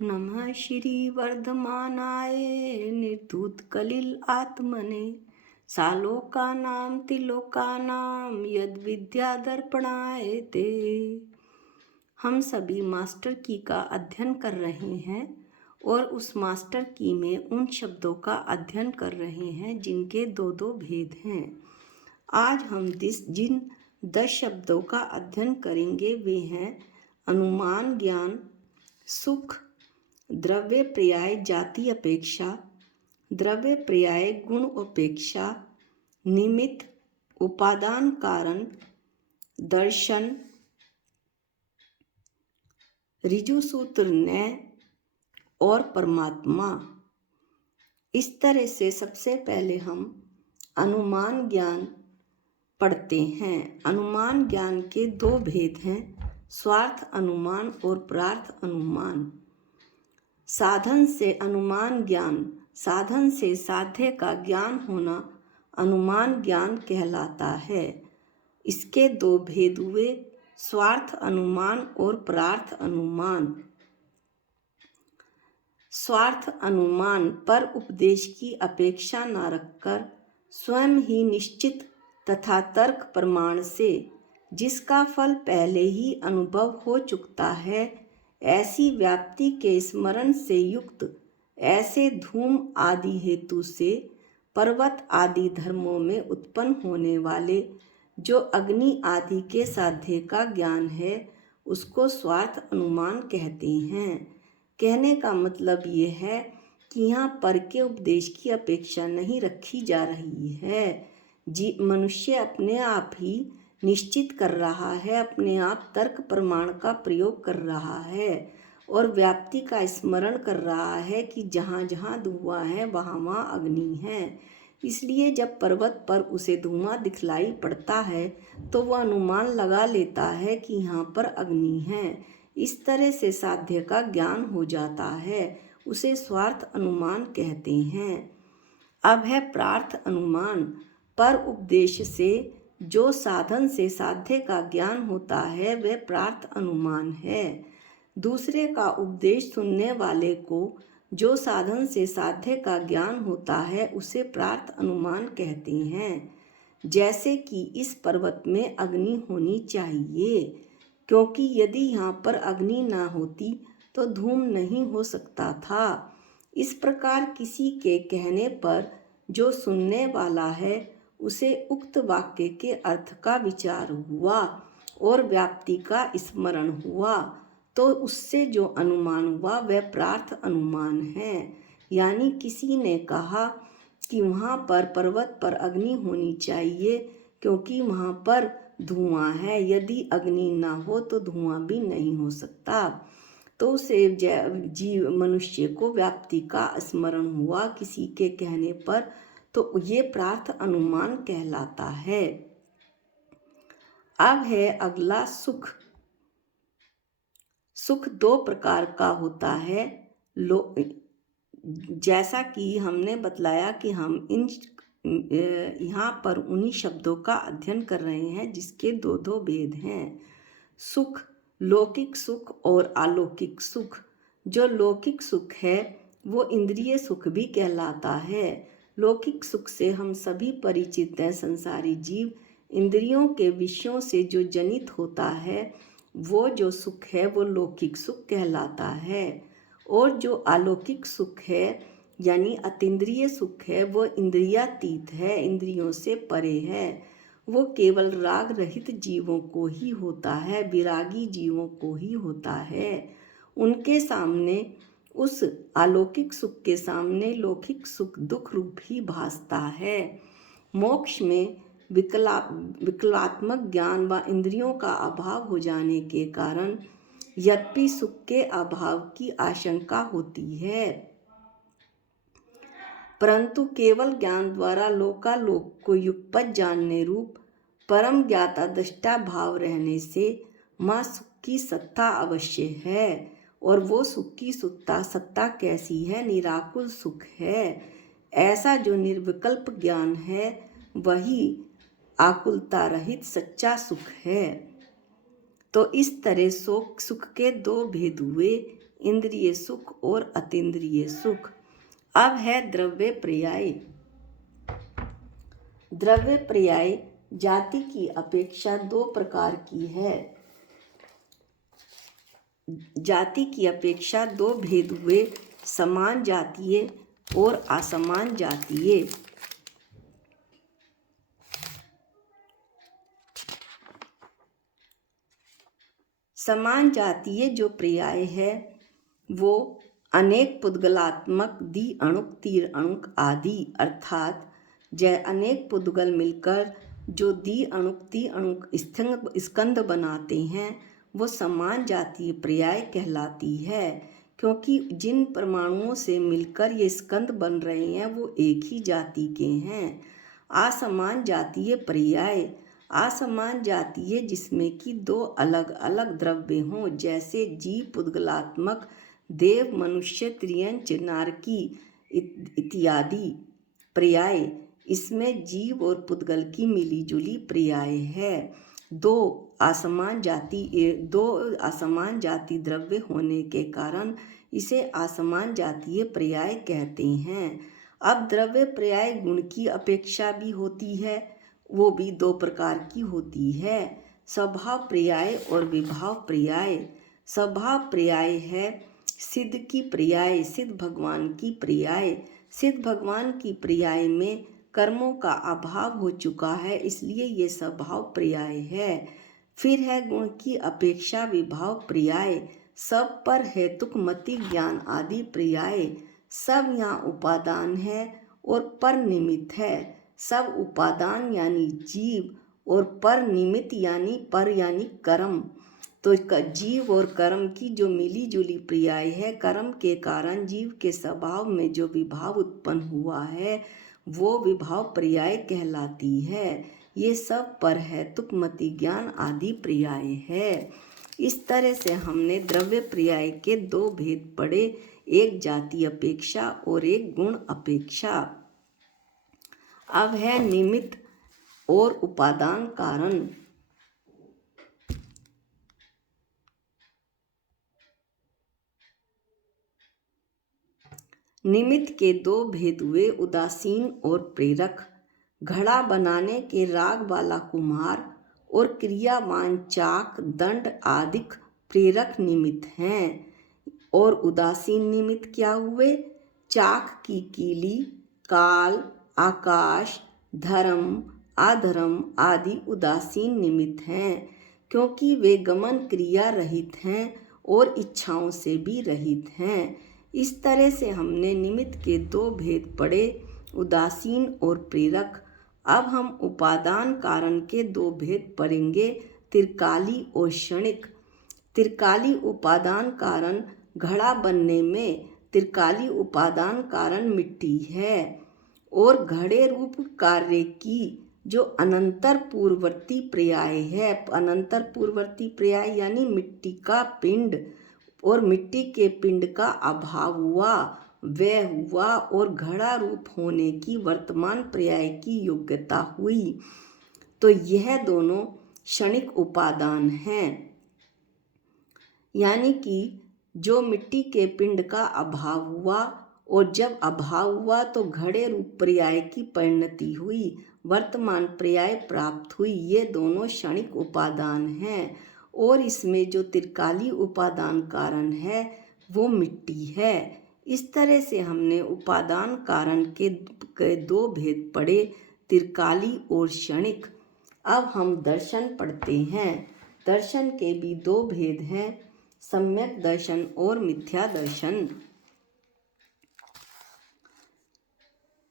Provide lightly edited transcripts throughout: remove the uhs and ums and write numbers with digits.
नमः श्री वर्धमानाय निर्धूत कलिल आत्मने सालोकानां तिलोकानां यद विद्या दर्पणाय ते। हम सभी मास्टर की का अध्ययन कर रहे हैं और उस मास्टर की में उन शब्दों का अध्ययन कर रहे हैं जिनके दो दो भेद हैं। आज हम जिन 10 शब्दों का अध्ययन करेंगे वे हैं अनुमान ज्ञान, सुख, द्रव्य पर्याय जाति अपेक्षा, द्रव्य पर्याय गुण अपेक्षा, निमित्त, उपादान कारण, दर्शन, ऋजु सूत्र न्याय और परमात्मा। इस तरह से सबसे पहले हम अनुमान ज्ञान पढ़ते हैं। अनुमान ज्ञान के दो भेद हैं, स्वार्थ अनुमान और परार्थ अनुमान। साधन से अनुमान ज्ञान, साधन से साध्य का ज्ञान होना अनुमान ज्ञान कहलाता है। इसके दो भेद हुए, स्वार्थ अनुमान और परार्थ अनुमान। स्वार्थ अनुमान पर उपदेश की अपेक्षा न रखकर स्वयं ही निश्चित तथा तर्क प्रमाण से जिसका फल पहले ही अनुभव हो चुकता है, ऐसी व्याप्ति के स्मरण से युक्त, ऐसे धूम आदि हेतु से पर्वत आदि धर्मों में उत्पन्न होने वाले जो अग्नि आदि के साध्य का ज्ञान है, उसको स्वार्थ अनुमान कहते हैं। कहने का मतलब ये है कि यहाँ पर के उपदेश की अपेक्षा नहीं रखी जा रही है। मनुष्य अपने आप ही निश्चित कर रहा है, अपने आप तर्क प्रमाण का प्रयोग कर रहा है और व्याप्ति का स्मरण कर रहा है कि जहाँ जहाँ धुआं है वहाँ वहाँ अग्नि है। इसलिए जब पर्वत पर उसे धुआं दिखलाई पड़ता है तो वह अनुमान लगा लेता है कि यहाँ पर अग्नि है। इस तरह से साध्य का ज्ञान हो जाता है, उसे स्वार्थ अनुमान कहते हैं। अब है परार्थ अनुमान। पर उपदेश से जो साधन से साध्य का ज्ञान होता है वह परार्थ अनुमान है। दूसरे का उपदेश सुनने वाले को जो साधन से साध्य का ज्ञान होता है उसे परार्थ अनुमान कहते हैं। जैसे कि इस पर्वत में अग्नि होनी चाहिए, क्योंकि यदि यहाँ पर अग्नि ना होती तो धूम नहीं हो सकता था। इस प्रकार किसी के कहने पर जो सुनने वाला है उसे उक्त वाक्य के अर्थ का विचार हुआ और व्याप्ति का स्मरण हुआ, तो उससे जो अनुमान हुआ वह परार्थ अनुमान है। यानी किसी ने कहा कि वहाँ पर पर्वत पर अग्नि होनी चाहिए क्योंकि वहाँ पर धुआं है, यदि अग्नि ना हो तो धुआं भी नहीं हो सकता। तो उसे मनुष्य को व्याप्ति का स्मरण हुआ किसी के कहने पर, तो ये परार्थ अनुमान कहलाता है। अब है अगला सुख। सुख दो प्रकार का होता है। जैसा कि हमने बतलाया कि हम यहाँ पर उन्हीं शब्दों का अध्ययन कर रहे हैं जिसके दो दो भेद हैं। सुख, लौकिक सुख और अलौकिक सुख। जो लौकिक सुख है वो इंद्रिय सुख भी कहलाता है। लौकिक सुख से हम सभी परिचित हैं। संसारी जीव इंद्रियों के विषयों से जो जनित होता है वो जो सुख है वो लौकिक सुख कहलाता है। और जो अलौकिक सुख है यानी अतीन्द्रिय सुख है वो इंद्रियातीत है, इंद्रियों से परे है। वो केवल राग रहित जीवों को ही होता है, विरागी जीवों को ही होता है। उनके सामने, उस अलौकिक सुख के सामने लौकिक सुख दुख रूप ही भासता है। मोक्ष में विकलात्मक ज्ञान व इंद्रियों का अभाव हो जाने के कारण यद्यपि सुख के अभाव की आशंका होती है, परंतु केवल ज्ञान द्वारा लोकालोक को युगपत जानने रूप परम ज्ञाता दृष्टा भाव रहने से माँ सुख की सत्ता अवश्य है। और वो सुख की सत्ता कैसी है? निराकुल सुख है। ऐसा जो निर्विकल्प ज्ञान है वही आकुलता रहित सच्चा सुख है। तो इस तरह सुख के दो भेद हुए, इंद्रिय सुख और अतीन्द्रिय सुख। अब है द्रव्य पर्याय। द्रव्य पर्याय जाति की अपेक्षा दो प्रकार की है। जाति की अपेक्षा दो भेद हुए, समान जातीय और असमान जातीय। समान जातीय जो पर्याय है वो अनेक पुद्गलात्मक द्वि अणुक तीर अणुक आदि, अर्थात जय अनेक पुद्गल मिलकर जो द्वि अणुक ती अणुक स्कंध बनाते हैं वो समान जातीय पर्याय कहलाती है, क्योंकि जिन परमाणुओं से मिलकर ये स्कंध बन रहे हैं वो एक ही जाति के हैं। असमान जातीय पर्याय असमान जातीय जिसमें कि दो अलग अलग द्रव्य हों, जैसे जीव पुद्गलात्मक देव मनुष्य त्रियंच नारकी इत्यादि पर्याय। इसमें जीव और पुद्गल की मिलीजुली पर्याय है। दो असमान जाति द्रव्य होने के कारण इसे असमान जातीय पर्याय कहते हैं। अब द्रव्य पर्याय गुण की अपेक्षा भी होती है, वो भी दो प्रकार की होती है, स्वभाव पर्याय और विभाव पर्याय। स्वभाव पर्याय है सिद्ध की पर्याय, सिद्ध भगवान की पर्याय। सिद्ध भगवान की पर्याय में कर्मों का अभाव हो चुका है, इसलिए ये स्वभाव पर्याय है। फिर है गुण की अपेक्षा विभाव पर्याय, सब पर हेतुक मति ज्ञान आदि पर्याय। सब यहाँ उपादान है और पर निमित्त है। सब उपादान यानी जीव और पर निमित्त यानी कर्म। तो जीव और कर्म की जो मिली जुली पर्याय है, कर्म के कारण जीव के स्वभाव में जो विभाव उत्पन्न हुआ है वो विभाव पर्याय कहलाती है। ये सब पर हेतुक मति ज्ञान आदि पर्याय है। इस तरह से हमने द्रव्य पर्याय के दो भेद पढ़े, एक जाति अपेक्षा और एक गुण अपेक्षा। अब है निमित्त और उपादान कारण। निमित्त के दो भेद हुए, उदासीन और प्रेरक। घड़ा बनाने के राग वाला कुम्हार और क्रियावान चाक दंड आदि प्रेरक निमित्त हैं। और उदासीन निमित्त क्या हुए? चाक की कीली, काल, आकाश, धर्म, अधर्म आदि उदासीन निमित्त हैं, क्योंकि वे गमन क्रिया रहित हैं और इच्छाओं से भी रहित हैं। इस तरह से हमने निमित्त के दो भेद पढ़े, उदासीन और प्रेरक। अब हम उपादान कारण के दो भेद पढ़ेंगे, त्रिकाली और क्षणिक। त्रिकाली उपादान कारण घड़ा बनने में त्रिकाली उपादान कारण मिट्टी है, और घड़े रूप कार्य की जो अनंतर पूर्ववर्ती पर्याय है, अनंतर पूर्ववर्ती पर्याय यानी मिट्टी का पिंड, और मिट्टी के पिंड का अभाव हुआ, वह हुआ, और घड़ा रूप होने की वर्तमान पर्याय की योग्यता हुई। तो यह दोनों क्षणिक उपादान हैं, यानी कि जो मिट्टी के पिंड का अभाव हुआ, और जब अभाव हुआ तो घड़े रूप पर्याय की परिणति हुई, वर्तमान पर्याय प्राप्त हुई। ये दोनों क्षणिक उपादान हैं, और इसमें जो त्रिकाली उपादान कारण है वो मिट्टी है। इस तरह से हमने उपादान कारण के दो भेद पढ़े, त्रिकाली और क्षणिक। अब हम दर्शन पढ़ते हैं। दर्शन के भी दो भेद हैं, सम्यक दर्शन और मिथ्या दर्शन।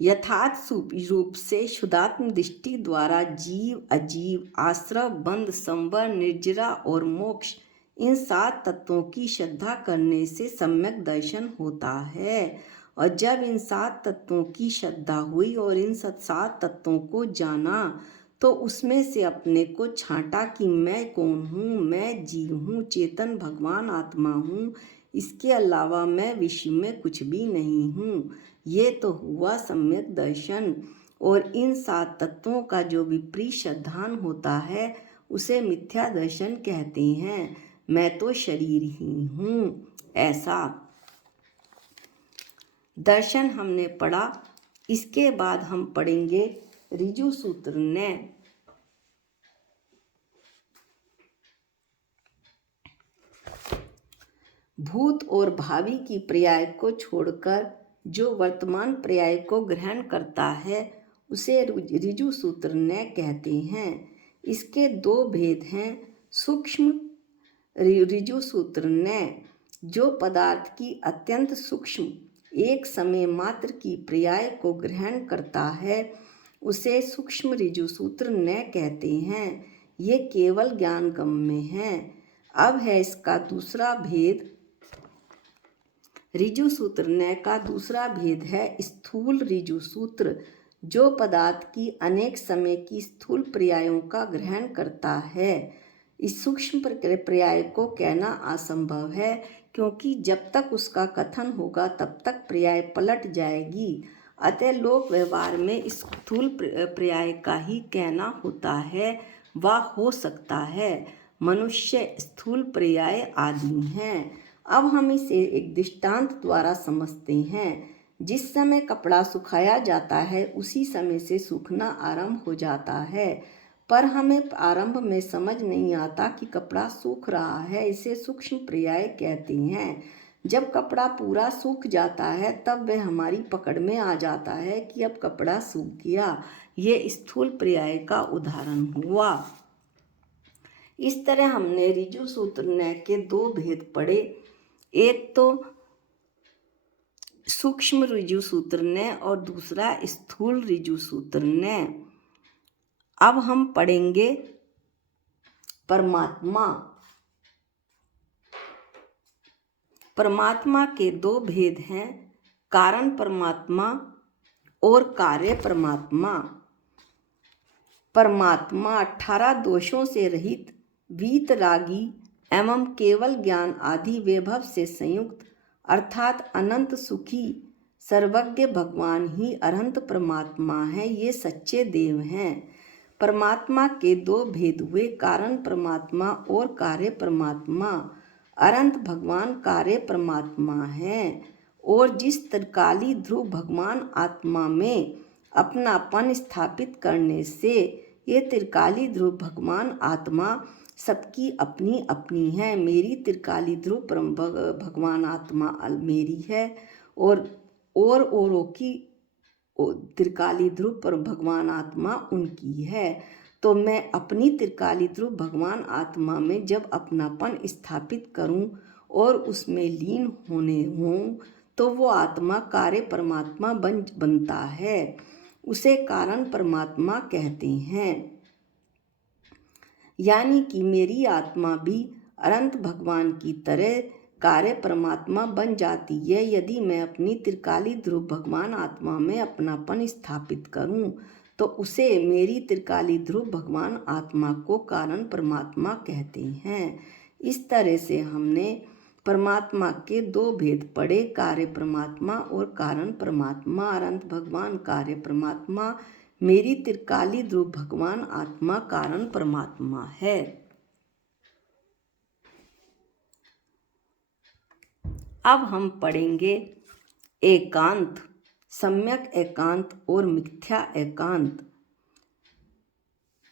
यथार्थ रूप से शुद्धात्म दृष्टि द्वारा जीव, अजीव, आश्रव, बंध, संवर, निर्जरा और मोक्ष, इन 7 तत्वों की श्रद्धा करने से सम्यक दर्शन होता है। और जब इन 7 तत्वों की श्रद्धा हुई और इन 7 तत्वों को जाना, तो उसमें से अपने को छांटा कि मैं कौन हूँ, मैं जीव हूँ, चेतन भगवान आत्मा हूँ, इसके अलावा मैं विश्व में कुछ भी नहीं हूँ। ये तो हुआ सम्यक दर्शन। और इन 7 तत्वों का जो विपरीत श्रद्धान होता है उसे मिथ्या दर्शन कहते हैं। मैं तो शरीर ही हूँ, ऐसा दर्शन हमने पढ़ा। इसके बाद हम पढ़ेंगे ऋजु सूत्र ने। भूत और भावी की पर्याय को छोड़कर जो वर्तमान पर्याय को ग्रहण करता है उसे ऋजु सूत्र ने कहते हैं। इसके दो भेद हैं। सूक्ष्म ऋजु सूत्र ने जो पदार्थ की अत्यंत सूक्ष्म एक समय मात्र की पर्याय को ग्रहण करता है उसे सूक्ष्म ऋजु सूत्र ने कहते हैं। ये केवल ज्ञानगम्य है। अब है इसका दूसरा भेद। ऋजु सूत्र ने का दूसरा भेद है स्थूल ऋजु सूत्र, जो पदार्थ की अनेक समय की स्थूल पर्यायों का ग्रहण करता है। इस सूक्ष्म पर्याय को कहना असंभव है, क्योंकि जब तक उसका कथन होगा तब तक पर्याय पलट जाएगी। अतः लोक व्यवहार में स्थूल पर्याय का ही कहना होता है व हो सकता है। मनुष्य स्थूल पर्याय आदि हैं। अब हम इसे एक दृष्टांत द्वारा समझते हैं। जिस समय कपड़ा सुखाया जाता है उसी समय से सूखना आरंभ हो जाता है, पर हमें आरंभ में समझ नहीं आता कि कपड़ा सूख रहा है। इसे सूक्ष्म पर्याय कहते हैं। जब कपड़ा पूरा सूख जाता है तब वह हमारी पकड़ में आ जाता है कि अब कपड़ा सूख गया। ये स्थूल पर्याय का उदाहरण हुआ। इस तरह हमने ऋजु सूत्र ने के दो भेद पढ़े। एक तो सूक्ष्म ऋजु सूत्र ने और दूसरा स्थूल ऋजु सूत्र ने। अब हम पढ़ेंगे परमात्मा। परमात्मा के दो भेद हैं, कारण परमात्मा और कार्य परमात्मा। परमात्मा 18 दोषों से रहित, वीतरागी एवं केवल ज्ञान आदि वैभव से संयुक्त अर्थात अनंत सुखी सर्वज्ञ भगवान ही अनंत परमात्मा है। ये सच्चे देव हैं। परमात्मा के दो भेद हुए, कारण परमात्मा और कार्य परमात्मा। अनंत भगवान कार्य परमात्मा हैं और जिस त्रिकाली ध्रुव भगवान आत्मा में अपनापन स्थापित करने से ये त्रिकाली ध्रुव भगवान आत्मा सबकी अपनी अपनी है। मेरी त्रिकाली ध्रुव परम भगवान आत्मा मेरी है और औरों की त्रिकाली ध्रुव परम भगवान आत्मा उनकी है। तो मैं अपनी त्रिकाली ध्रुव भगवान आत्मा में जब अपनापन स्थापित करूं और उसमें लीन होने हूँ तो वो आत्मा कार्य परमात्मा बनता है। उसे कारण परमात्मा कहते हैं। यानी कि मेरी आत्मा भी अनंत भगवान की तरह कार्य परमात्मा बन जाती है यदि मैं अपनी त्रिकाली ध्रुव भगवान आत्मा में अपनापन स्थापित करूं, तो उसे मेरी त्रिकाली ध्रुव भगवान आत्मा को कारण परमात्मा कहते हैं। इस तरह से हमने परमात्मा के दो भेद पढ़े, कार्य परमात्मा और कारण परमात्मा। अनंत भगवान कार्य परमात्मा, मेरी त्रिकाली ध्रुव भगवान आत्मा कारण परमात्मा है। अब हम पढ़ेंगे एकांत, सम्यक एकांत और मिथ्या एकांत।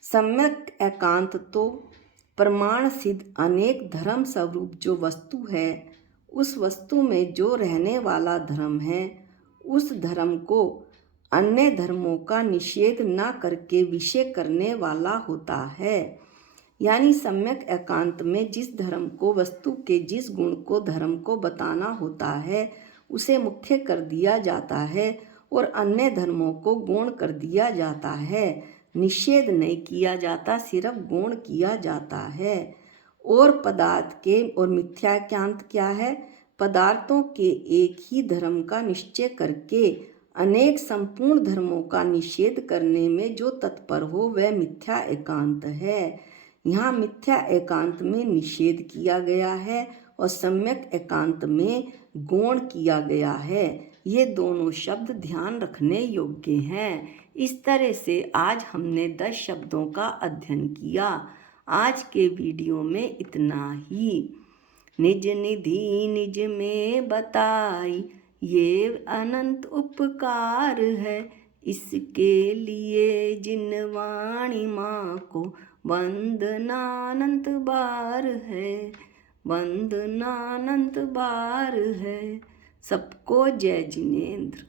सम्यक एकांत तो प्रमाण सिद्ध अनेक धर्म स्वरूप जो वस्तु है, उस वस्तु में जो रहने वाला धर्म है, उस धर्म को अन्य धर्मों का निषेध न करके विषय करने वाला होता है। यानी सम्यक एकांत में जिस धर्म को, वस्तु के जिस गुण को, धर्म को बताना होता है उसे मुख्य कर दिया जाता है और अन्य धर्मों को गौण कर दिया जाता है। निषेध नहीं किया जाता, सिर्फ गौण किया जाता है। और पदार्थ के और मिथ्याज्ञान क्या है? पदार्थों के एक ही धर्म का निश्चय करके अनेक संपूर्ण धर्मों का निषेध करने में जो तत्पर हो वह मिथ्या एकांत है। यहाँ मिथ्या एकांत में निषेध किया गया है और सम्यक एकांत में गौण किया गया है। ये दोनों शब्द ध्यान रखने योग्य हैं। इस तरह से आज हमने 10 शब्दों का अध्ययन किया। आज के वीडियो में इतना ही। निज निधि निज में बताई, ये अनंत उपकार है। इसके लिए जिन वाणी माँ को वंदनानंत बार है, वंदनानंत बार है। सबको जय जिनेंद्र।